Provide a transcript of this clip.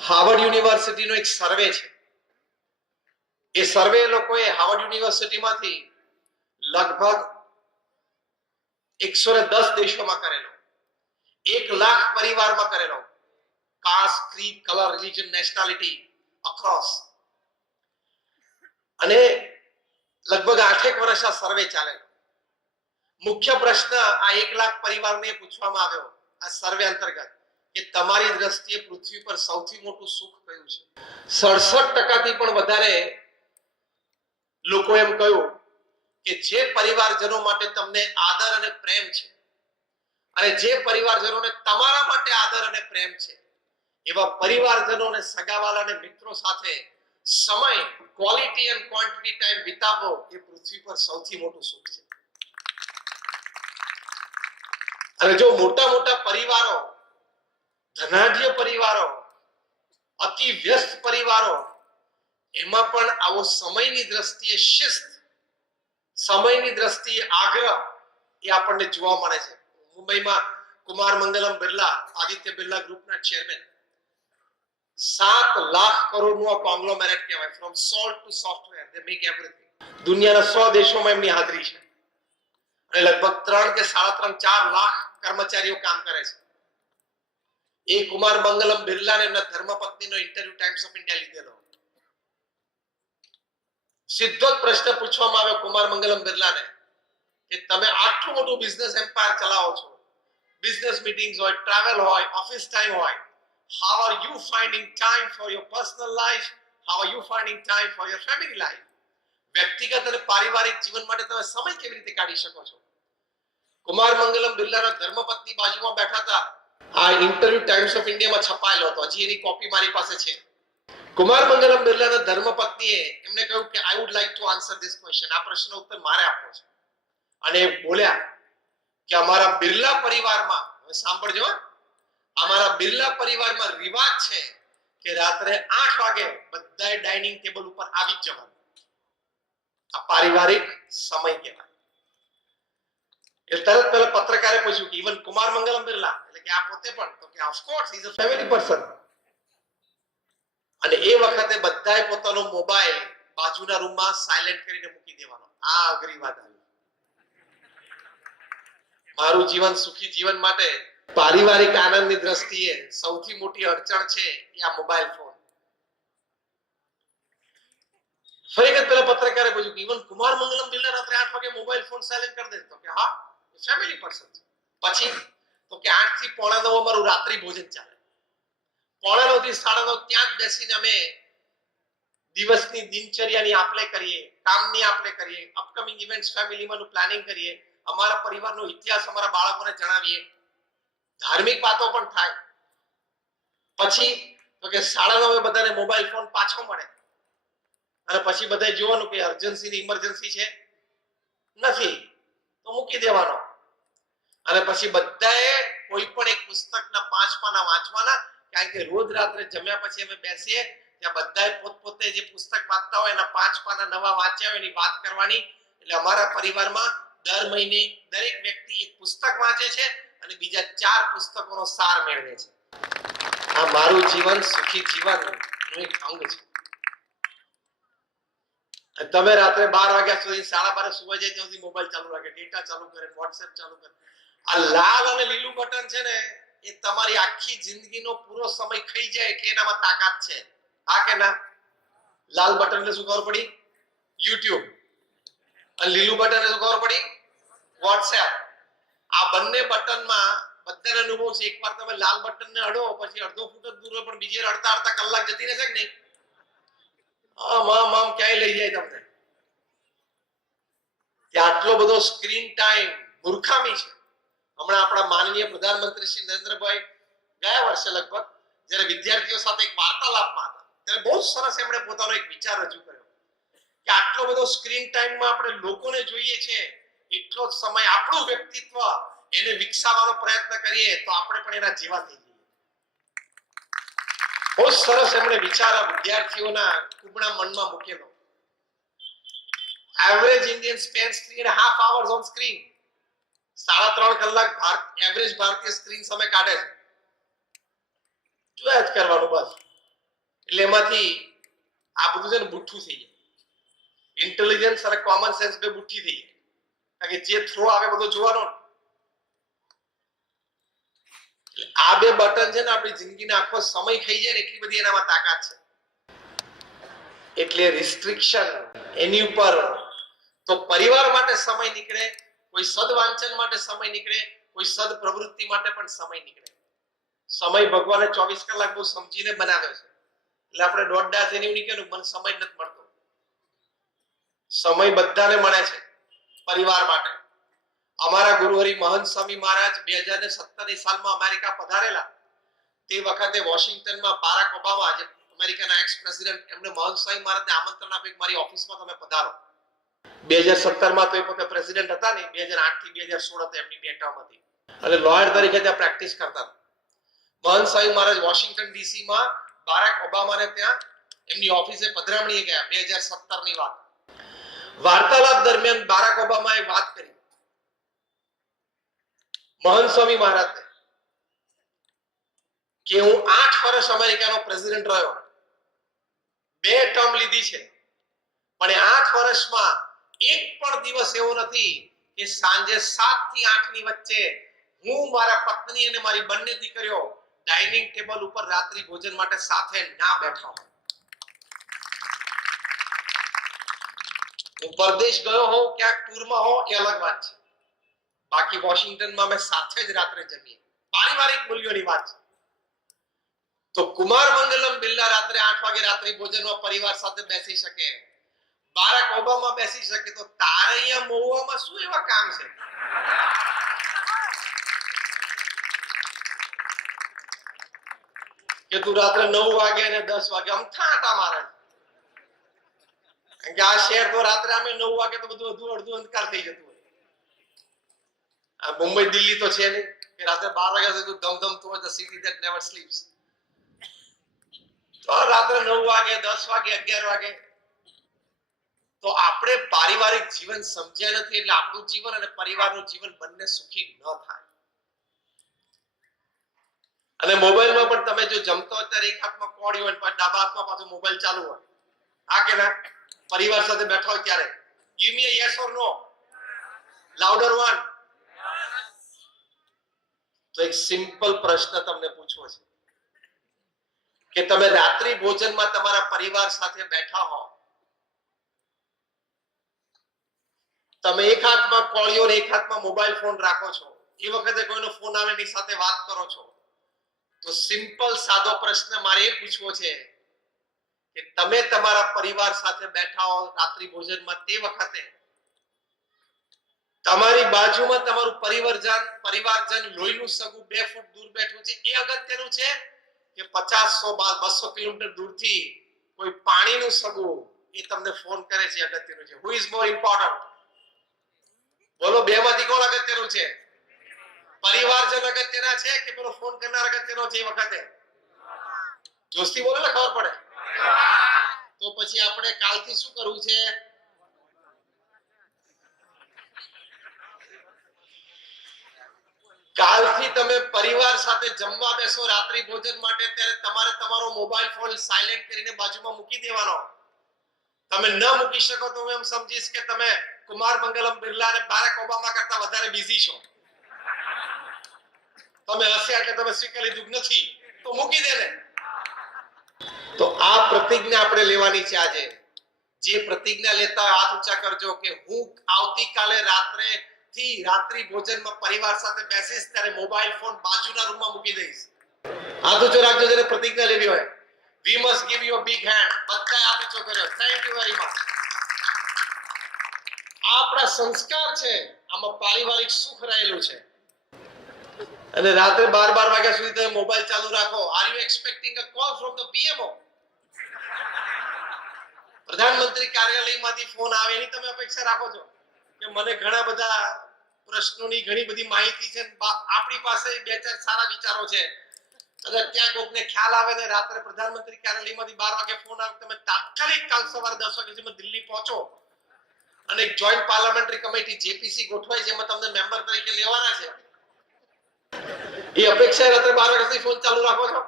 Harvard યુનિવર્સિટીનો એક સર્વે છે. એ સર્વે લોકોએ હાવર્ડ યુનિવર્સિટીમાંથી લગભગ એકસો ને દસ દેશોમાં કરેલો. એક લાખ પરિવારમાં કરેલો. Caste creed colour religion nationality across અને લગભગ આઠેક વર્ષ આ સર્વે ચાલેલો મુખ્ય પ્રશ્ન આ એક લાખ પરિવારને પૂછવામાં આવ્યો આ સર્વે અંતર્ગત. કે તમારી દ્રષ્ટિએ પૃથ્વી પર સૌથી મોટું સુખ કયું છે? સડસઠ ટકાથી પણ વધારે લોકો એમ કહ્યું કે જે પરિવારજનો માટે તમને આદર અને પ્રેમ છે, અને જે પરિવારજનોને તમારા માટે આદર અને પ્રેમ છે, એવા પરિવારજનો અને સગાવાલા અને મિત્રો સાથે સમય ક્વોલિટી એન્ડ ક્વોન્ટિટી ટાઈમ વિતાવો એ પૃથ્વી પર સૌથી મોટું સુખ છે. અને જો મોટા મોટા પરિવારો ધનાઢ્ય પરિવારો, અતિ વ્યસ્ત પરિવારો, એમાં પણ આવો સમયની દ્રષ્ટિએ શિસ્ત, સમયની દ્રષ્ટિએ આગ્રહ એ આપણને જોવા મળે છે. મુંબઈમાં કુમાર મંગલમ બિરલા, આદિત્ય બિરલા ગ્રુપના ચેરમેન. સાત લાખ કરોડનું આ કોંગ્લોમેરેટ કહેવાય. From salt to software they make everything દુનિયાના સો દેશોમાં એમની હાજરી છે. અને લગભગ ત્રણ કે સાડા ત્રણ ચાર લાખ કર્મચારીઓ કામ કરે છે. એ કુમાર મંગલમ બિરલા એમના ધર્મપત્નીનો ઇન્ટરવ્યુ ટાઈમ્સ ઓફ ઇન્ડિયા લીધેલો. સીધો જ પ્રશ્ન પૂછવામાં આવ્યો કુમાર મંગલમ બિરલાને કે તમે આટલું મોટું બિઝનેસ એમ્પાયર ચલાવો છો? બિઝનેસ મીટિંગ્સ હોય ટ્રાવેલ હોય ઓફિસ ટાઈમ હોય how are you finding time for your personal life how are you finding time for your family life વ્યક્તિગત અને પારિવારિક જીવન માટે તમે સમય કેવી રીતે કાઢી શકો છો? કુમાર મંગલમ બિરલાના ધર્મપત્ની બાજુમાં બેઠા હતા. આ ઇન્ટરવ્યુ ટાઈમ્સ ઓફ ઇન્ડિયામાં છપાયેલો હતો. હજી એની કોપી મારી પાસે છે. કુમાર મંગલમ બિરલાના ધર્મપત્નીએ એમને કહ્યું કે I would like to answer this question આ પ્રશ્નનો ઉત્તર મારે આપવો છે. અને બોલ્યા કે, અમારા બિરલા પરિવારમાં સાંભળજો અમારા બિરલા પરિવારમાં રિવાજ છે કે રાત્રે આઠ વાગે બધાએ ડાઇનિંગ ટેબલ ઉપર આવી જ જવાનું. આ પારિવારિક સમય કહેવાય. એટલે તરત પેલા પત્રકારે પૂછ્યું કે ઇવન કુમાર મંગલમ બિરલા, એટલે કે આ પોતે પણ, તો કે of course is a family person અને એ વખતે બધાએ પોતાનો મોબાઈલ બાજુના રૂમમાં સાયલેન્ટ કરીને મૂકી દેવાનો. આ અઘરી વાત આવી. મારું જીવન સુખી જીવન માટે પારિવારિક આનંદની દ્રષ્ટિએ સૌથી મોટી અડચણ છે એ આ મોબાઈલ ફોન. ફરી વખત પેલા પત્રકારે પૂછ્યું કે ઇવન કુમાર મંગલમ બિરલા રાત્રે આઠ વાગે મોબાઈલ ફોન સાયલેન્ટ કરી દેતો કે હા ફેમિલી પર્સન પછી તો કે આઠથી પોણા નવ અમારું રાત્રિ ભોજન ચાલે. પોણા નવથી સાડા નવ ત્યાં જ બેસીને અમે દિવસની દિનચર્યાની આપલે કરીએ, કામની આપલે કરીએ અપકમિંગ ઇવેન્ટ્સ ફેમિલીમાં પ્લાનિંગ કરીએ, અમારા પરિવારનો ઇતિહાસ અમારા બાળકોને જણાવીએ. ધાર્મિક વાતો પણ થાય. પછી તો કે સાડા નવે બધાને મોબાઈલ ફોન પાછો મળે. અને પછી બધાએ જોવાનું કે અર્જન્સી ની ઇમરજન્સી છે? નથી. તો મૂકી દેવાનો. અને પછી બધાએ કોઈ પણ એક પુસ્તકના પાંચ પાના વાંચવાના, કારણ કે રોજ રાત્રે જમ્યા પછી અમે બેસીએ, ત્યાં બધાએ પોતપોતે જે પુસ્તક વાંચતા હોય એના પાંચ પાના નવા વાંચ્યા હોય એની વાત કરવાની. એટલે અમારા પરિવારમાં દર મહિને દરેક વ્યક્તિ એક પુસ્તક વાંચે છે અને બીજા ચાર પુસ્તકોનો સાર મેળવે છે. આ મારું જીવન સુખી જીવનનું એક અંગ છે. તમે રાત્રે બાર વાગ્યા સુધી સાડા બાર સુવા જાય ત્યાં સુધી મોબાઈલ ચાલુ રાખે, ડેટા ચાલુ કરે વોટ્સએપ ચાલુ કરે. આ લાલ અને લીલું બટન છે ને, એ તમારી આખી જિંદગીનો પૂરો સમય ખાઈ જાય કે એનામાં તાકાત છે. હા કે ના? લાલ બટન ને શું ખબર પડી? યુટ્યુબ. અને લીલું બટન શું ખબર પડી? વોટ્સએપ. આ બંને બટનમાં બધાને અનુભવ છે, એકવાર તમે લાલ બટન ને અડો, પછી અડધો ફૂટ જ દૂર પણ બીજી અડતા અડતા કલાક જતી રહેશે કે નહીં? આમ આમ આમ ક્યાંય લઈ જાય તમને. કે આટલો બધો સ્ક્રીન ટાઈમ મૂર્ખામી છે. હમણાં આપણા માનનીય પ્રધાનમંત્રી શ્રી નરેન્દ્રભાઈ ગયા વર્ષે લગભગ, જ્યારે વિદ્યાર્થીઓ સાથે એક વાર્તાલાપમાં હતા. ત્યારે બહુ સરસ એમણે પોતાનો એક વિચાર રજૂ કર્યો કે આટલો બધો સ્ક્રીન ટાઈમમાં આપણે લોકોને જોઈએ છે, એટલો જ સમય આપણું વ્યક્તિત્વ એને વિકસાવવાનો પ્રયત્ન કરીએ તો આપણે પણ એના જેવા થઈ જઈએ. બહુ સરસ એમણે વિચાર વિદ્યાર્થીઓના કુબડા મનમાં મૂકેલો. Average Indian spends three and half hours on screen સાડા ત્રણ કલાક ભારત એવરેજ ભારતીય સ્ક્રીન સામે કાઢે છે. જોયા જ કરવાનું બસ. એટલે એમાંથી આ બધું છે ને બુઠ્ઠું થઈ જાય. ઇન્ટેલિજન્સ અને કોમન સેન્સ બે બુઠ્ઠી થઈ જાય. કારણ કે જે થ્રો આવે બધો જોવાનો આ બે બટન છે ને આપણી જિંદગીનો આખો સમય ખાઈ જાય ને એટલી બધી એનામાં તાકાત છે. એટલે રિસ્ટ્રિક્શન એની ઉપર તો પરિવાર માટે સમય નીકળે કોઈ સદ વાંચન માટે સમય નીકળે, કોઈ સદ પ્રવૃત્તિ માટે પણ સમય નીકળે. સમય ભગવાને ચોવીસ કલાક બહુ સમજીને બનાવ્યો છે. એટલે આપણે દોઢ થઈને એવું નીકળ્યું મને સમય નથી મળતો. સમય બધાને મળે છે, પરિવાર માટે. અમારા ગુરુહરિ મહંત સ્વામી મહારાજ બે હજાર સત્તર સાલમાં અમેરિકા પધારેલા. તે વખતે વોશિંગ્ટનમાં બારાક ઓબામા, જે અમેરિકાના એક્સ પ્રેસિડેન્ટ એમણે મહંત સ્વામી મહારાજને આમંત્રણ આપ્યું મારી ઓફિસમાં તમે પધારો. બે હજાર સત્તરમાં તો એ પોતે પ્રેસિડેન્ટ હતા ને, બે હજાર આઠથી બે હજાર સોળ એમની બે ટર્મ હતી. એટલે લોયર તરીકે ત્યાં પ્રેક્ટિસ કરતા હતા. મહંત સાહેબ મહારાજ વોશિંગ્ટન ડીસી માં બારાક ઓબામાને ત્યાં એમની ઓફિસે પધરામણીએ ગયા, બે હજાર સત્તરની વાત. વાર્તાલાપ દરમિયાન બારાક ઓબામાએ વાત કરી. મહંત સ્વામી મહારાજને કે હું આઠ વર્ષ અમેરિકાનો પ્રેસિડેન્ટ રહ્યો. બે ટર્મ લીધી છે. પણ આઠ વર્ષમાં એક પણ દિવસ એવો નથી કે સાંજે સાતથી આઠની વચ્ચે હું, મારા પત્ની અને મારી બંને દીકરીઓ ડાઇનિંગ ટેબલ ઉપર રાત્રિ ભોજન માટે સાથે ના બેઠા હોઉં હું પરદેશ ગયો હોઉં, ક્યાંક ટૂરમાં હોઉં, એ અલગ વાત છે. બાકી વોશિંગ્ટનમાં અમે સાથે જ રાત્રે જમીએ. પારિવારિક મૂલ્યોની વાત છે. તો કુમાર મંગલમ બિલ્લા રાત્રે આઠ વાગે રાત્રિ ભોજનમાં પરિવાર સાથે બેસી શકે. બારાક ઓબામા બેસી શકે તો તારે અહીંયા મહુવામાં શું એવા કામ છે? કે તું રાત્રે નવ વાગે ને દસ વાગે આમ થાટા મારે કારણ કે આ શહેર તો રાત્રે અમે નવ વાગે તો બધું અડધું અડધું અંધકાર થઈ જતું હોય. આ મુંબઈ દિલ્હી તો છે નહીં. કે રાત્રે બાર વાગ્યા સુધી ધમધમતું હોય the city that never sleeps તો આ રાત્રે નવ વાગે, દસ વાગે, અગિયાર વાગે તો આપણે પારિવારિક જીવન સમજ્યા નથી એટલે આપણું જીવન અને પરિવારનું જીવન બંને સુખી ન થાય. અને મોબાઈલમાં પણ તમે જો જમતો અત્યારે ત્યારે એક હાથમાં કોડી હોય ડાબા હાથમાં પાછો મોબાઈલ ચાલુ હોય. હા કે ના? પરિવાર સાથે બેઠા હોય ત્યારે. Give me yes or no louder one તો એક સિમ્પલ પ્રશ્ન તમને પૂછવો છે. કે તમે રાત્રિ ભોજનમાં તમારા પરિવાર સાથે બેઠા હો તમે એક હાથમાં કોળીઓ ને એક હાથમાં મોબાઈલ ફોન રાખો છો, એ વખતે કોઈનો ફોન આવે એની સાથે વાત કરો છો. તો સિમ્પલ સાદો પ્રશ્ન મારે એ પૂછવો છે કે તમે તમારા પરિવાર સાથે બેઠા હો રાત્રિ ભોજનમાં તે વખતે, તમારી બાજુમાં તમારું પરિવારજન પરિવારજન લોહીનું સગું બે ફૂટ દૂર બેઠું છે, એ અગત્યનું છે કે પચાસ સો બસો કિલોમીટર દૂરથી કોઈ પાણીનું સગું એ તમને ફોન કરે છે અગત્યનું છે. હુ ઇઝ મોર ઇમ્પોર્ટન્ટ બોલો બે માંથી કોણ અગત્યનું છે? પરિવારજન અગત્યના છે કે પેલો ફોન કરનાર અગત્યનો છે એ વખતે? જોસ્તી બોલે ને ખબર પડે. તો પછી આપણે કાલથી શું કરવું છે? કાલથી તમે પરિવાર સાથે જમવા બેસો રાત્રિ ભોજન માટે, ત્યારે તમારે તમારો મોબાઈલ ફોન સાયલેન્ટ કરીને બાજુમાં મૂકી દેવાનો. તમે ન મૂકી શકો તો હું એમ સમજીશ કે તમે કુમાર મંગલમ બિરલા અને બારેક ઓબામા કરતા વધારે બિઝી છો. તમે હશે એટલે તમે સ્વીકાર લીધું નથી. તો મૂકી દેને તો આ પ્રતિજ્ઞા આપણે લેવાની છે આજે. જે પ્રતિજ્ઞા લેતા હોય, હાથ ઊંચા કરજો કે હું આવતીકાલે રાત્રે થી રાત્રિ ભોજનમાં પરિવાર સાથે બેસીશ ત્યારે મોબાઈલ ફોન બાજુના રૂમમાં મૂકી દઈશ. હાથ ઊંચો રાખજો, જેને પ્રતિજ્ઞા લેવી હોય. We must give you a big hand બધાએ આપી ઊંચો કર્યો. થેન્ક યુ વેરી મચ આપણા સંસ્કાર છે. આમાં પારિવારિક સુખ રહેલું છે. અને રાત્રે બાર બાર વાગ્યા સુધી તમે મોબાઈલ ચાલુ રાખો. Are you expecting a call from the PMO પ્રધાનમંત્રી કાર્યાલયમાંથી ફોન આવે એની તમે અપેક્ષા રાખો છો? કે મને ઘણા બધા પ્રશ્નોની ઘણી બધી માહિતી છે આપણી પાસે બે ચાર સારા વિચારો છે. અને ત્યાં કોકને ખ્યાલ આવે ને રાત્રે પ્રધાનમંત્રી કાર્યાલયમાંથી બાર વાગે ફોન આવે, તમે તાત્કાલિક કાલ સવારે દસ વાગે જેમાં દિલ્હી પહોંચો અને એક જોઈન્ટ પાર્લામેન્ટરી કમિટી જેપીસી ગોઠવાય છે, એમાં તમને મેમ્બર તરીકે લેવાના છે. એ અપેક્ષા રાત્રે બાર વાગ્યા સુધી ફોન ચાલુ રાખો છો?